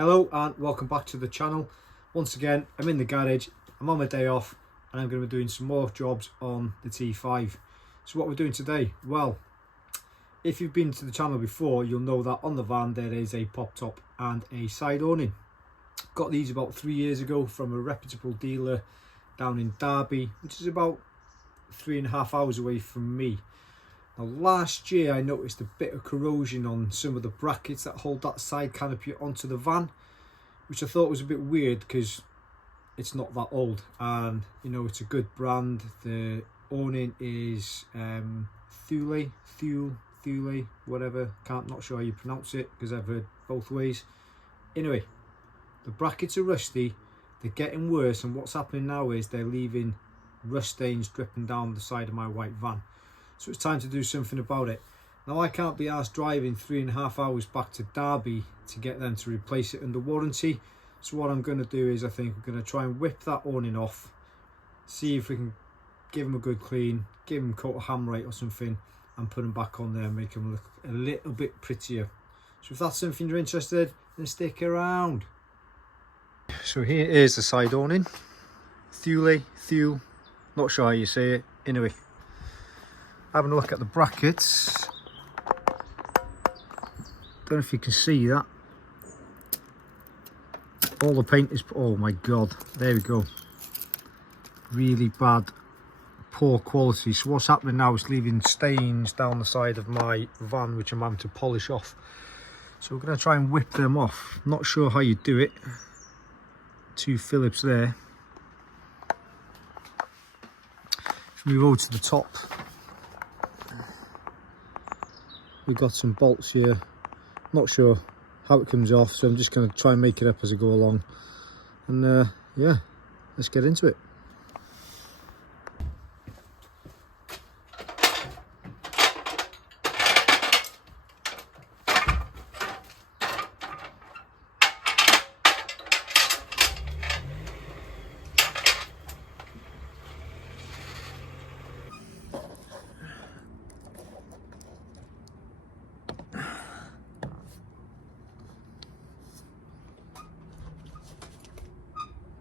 Hello and welcome back to the channel. Once again, I'm in the garage, I'm on my day off and I'm going to be doing some more jobs on the T5. So what we're doing today, well, if you've been to the channel before, you'll know that on the van there is a pop top and a side awning. Got these about 3 years ago from a reputable dealer down in Derby, which is about 3.5 hours away from me. Now last year I noticed a bit of corrosion on some of the brackets that hold that side canopy onto the van, which I thought was a bit weird because it's not that old and you know it's a good brand. The awning is Thule, whatever, not sure how you pronounce it because I've heard both ways. Anyway, the brackets are rusty, they're getting worse, and what's happening now is they're leaving rust stains dripping down the side of my white van. So it's time to do something about it. Now I can't be asked driving 3.5 hours back to Derby to get them to replace it under warranty. So what I'm going to do is I think I'm going to try and whip that awning off, see if we can give them a good clean, give them a coat of Hamrite or something, and put them back on there and make them look a little bit prettier. So if that's something you're interested in, then stick around. So here is the side awning. Thule, not sure how you say it. Anyway, having a look at the brackets. Don't know if you can see that. All the paint is, oh my god, there we go. Really bad, poor quality. So what's happening now is leaving stains down the side of my van, which I'm having to polish off. So we're going to try and whip them off. Not sure how you do it. 2 Phillips there. If we move over to the top, we've got some bolts here. Not sure how it comes off, so I'm just going to try and make it up as I go along. And yeah, let's get into it.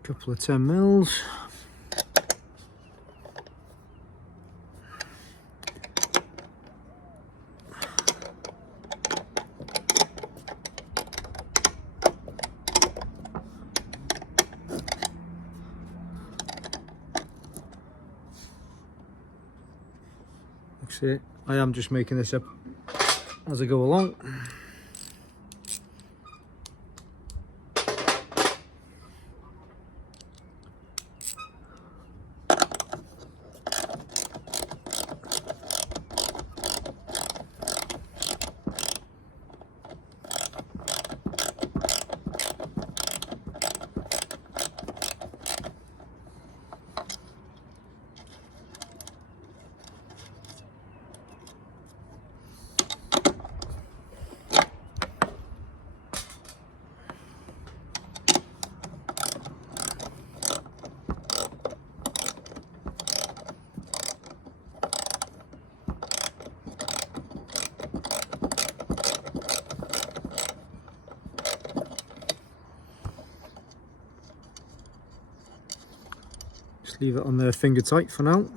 Couple of 10 mils. That's it. I am just making this up as I go along. Just leave it on there finger tight for now.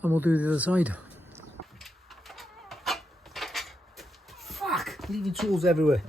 And we'll do the other side. Fuck! Leaving tools everywhere.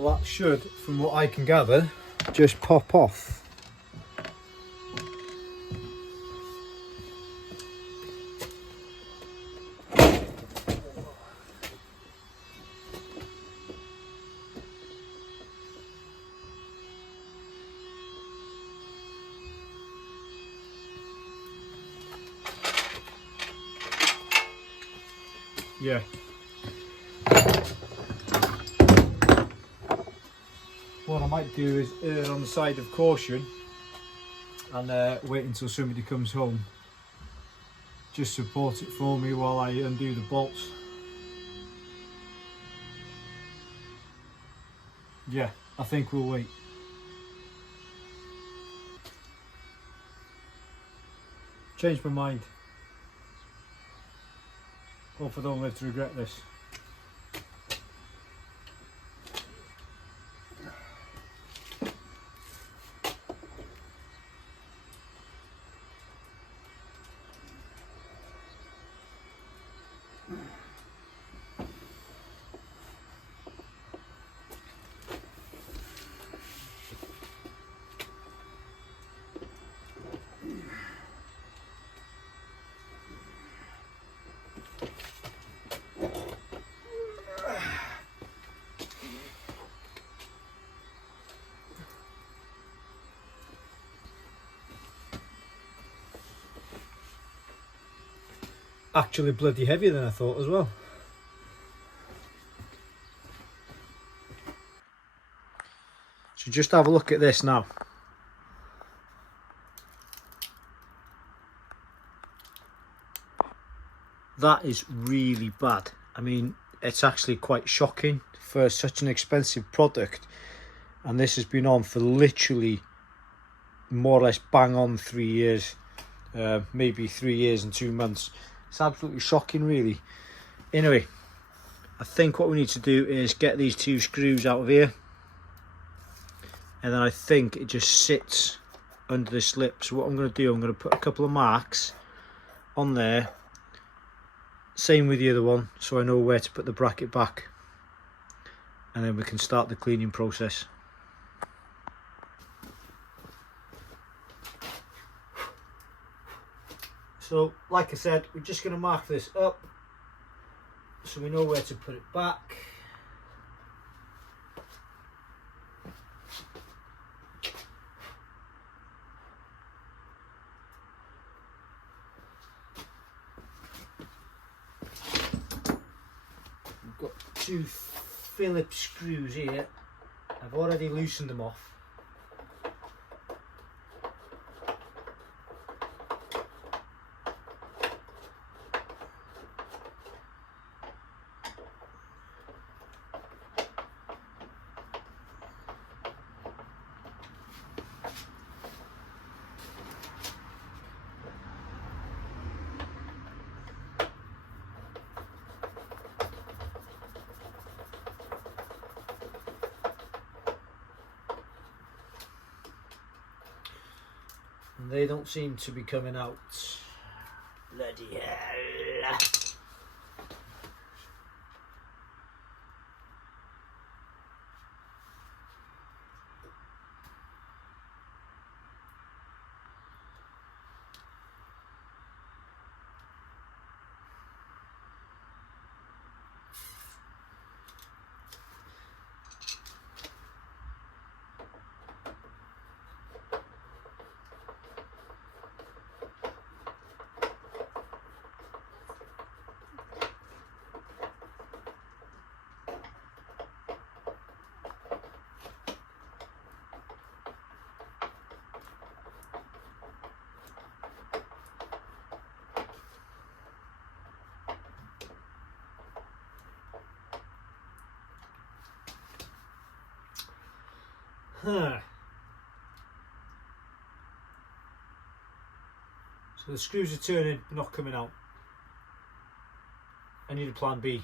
Well, that should, from what I can gather, just pop off. Yeah. What I might do is err on the side of caution and wait until somebody comes home. Just support it for me while I undo the bolts. Yeah, I think we'll wait. Changed my mind. Hope I don't live to regret this. Actually bloody heavier than I thought as well. So just have a look at this now. That is really bad. I mean, it's actually quite shocking for such an expensive product, and this has been on for literally more or less bang on 3 years, maybe 3 years and 2 months. It's absolutely shocking, really. Anyway, I think what we need to do is get these 2 screws out of here, and then I think it just sits under the slip. So what I'm going to do, I'm going to put a couple of marks on there, same with the other one, so I know where to put the bracket back, and then we can start the cleaning process. So, like I said, we're just going to mark this up so we know where to put it back. We've got 2 Phillips screws here. I've already loosened them off. And they don't seem to be coming out. Bloody hell. Huh. So the screws are turning, but not coming out. I need a plan B.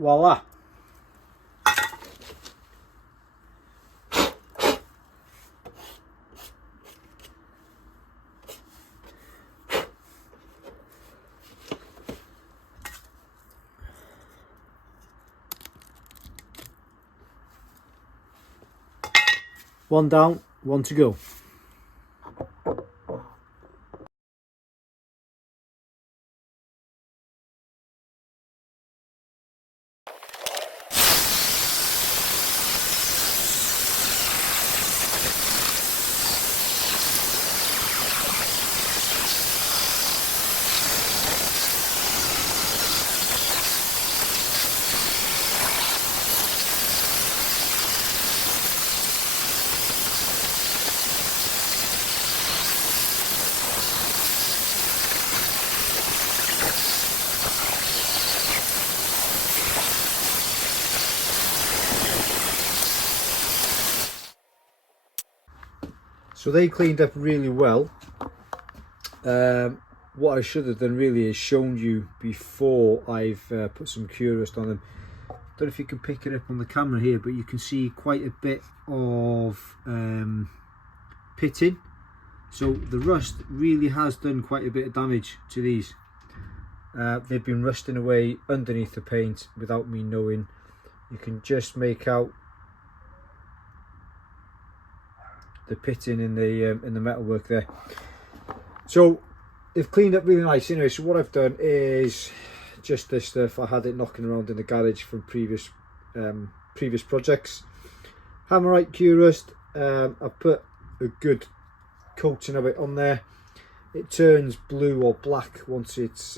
voila. One down, one to go. So they cleaned up really well. What I should have done really is shown you before I've put some cure rust on them. Don't know if you can pick it up on the camera here, but you can see quite a bit of pitting. So the rust really has done quite a bit of damage to these. They've been rusting away underneath the paint without me knowing. You can just make out the pitting in the metalwork there. So they've cleaned up really nice. Anyway, so what I've done is just this stuff. I had it knocking around in the garage from previous projects. Hammerite cure rust. I've put a good coating of it on there. It turns blue or black once it's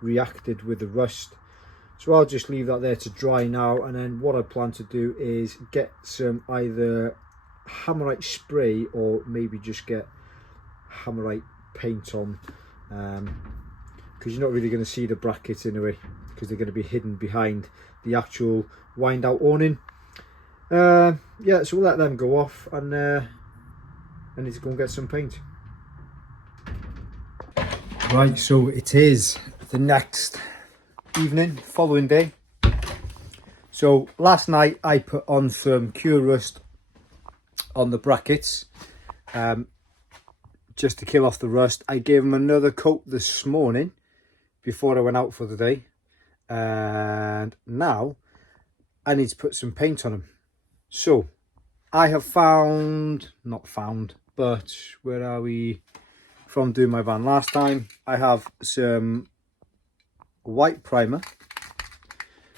reacted with the rust. So I'll just leave that there to dry now, and then what I plan to do is get some either Hammerite spray or maybe just get Hammerite paint on, because you're not really going to see the brackets in a way, because they're going to be hidden behind the actual wind out awning. Yeah, so we'll let them go off, and I need to go and get some paint. Right, so it is the next evening, following day. So last night I put on some cure rust on the brackets, just to kill off the rust. I gave them another coat this morning before I went out for the day, and now I need to put some paint on them. So I have but where are we from doing my van last time? I have some white primer,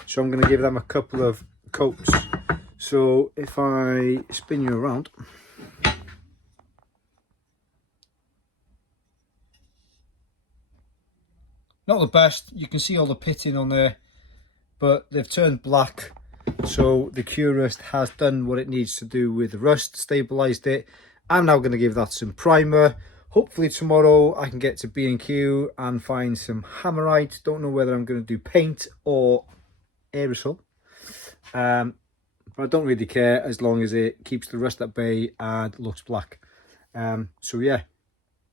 so I'm going to give them a couple of coats. So if I spin you around, not the best, you can see all the pitting on there, but they've turned black. So the cure rust has done what it needs to do with the rust, stabilized it. I'm now going to give that some primer. Hopefully tomorrow I can get to B&Q and find some Hammerite. Don't know whether I'm going to do paint or aerosol. But I don't really care as long as it keeps the rust at bay and looks black. So yeah,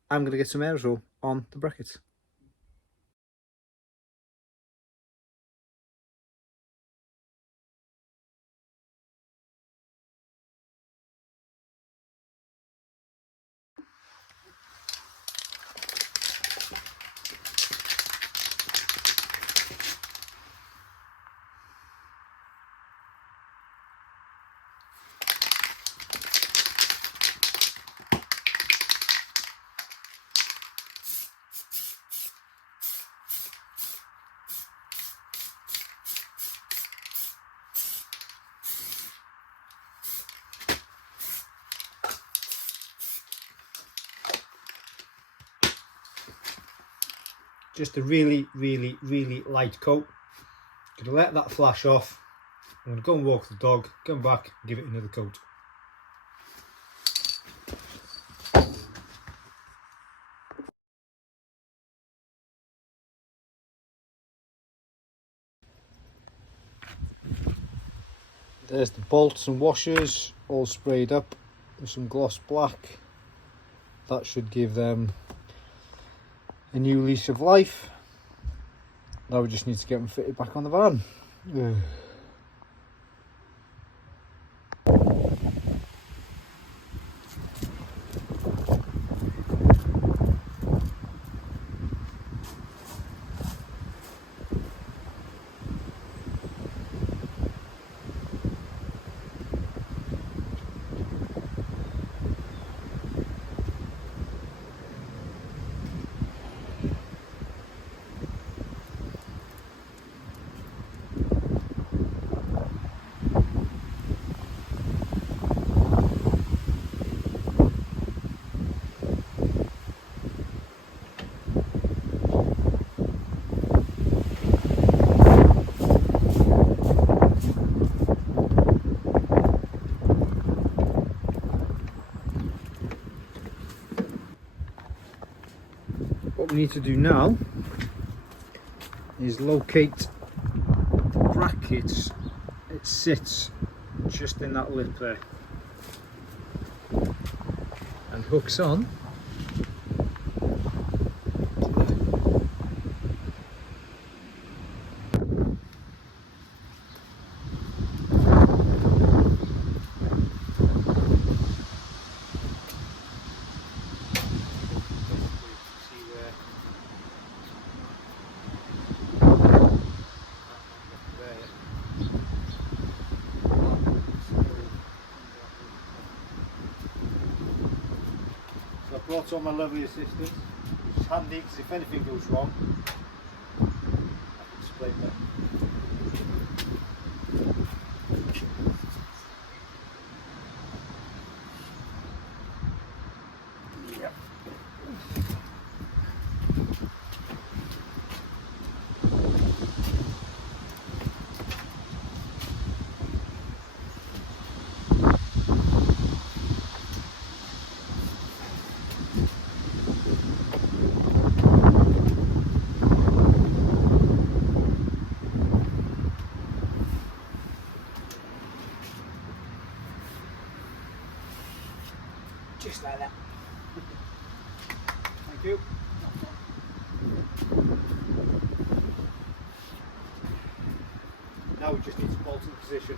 I'm going to get some aerosol on the brackets. Just a really light coat. Gonna let that flash off. I'm gonna go and walk the dog, come back, give it another coat. There's the bolts and washers all sprayed up with some gloss black. That should give them a new lease of life. Now we just need to get them fitted back on the van. What we need to do now is locate the brackets. It sits just in that lip there and hooks on brought on my lovely assistant, which is handy because if anything goes wrong, I can explain that. Yep. Just like that. Thank you. Now we just need to bolt in position.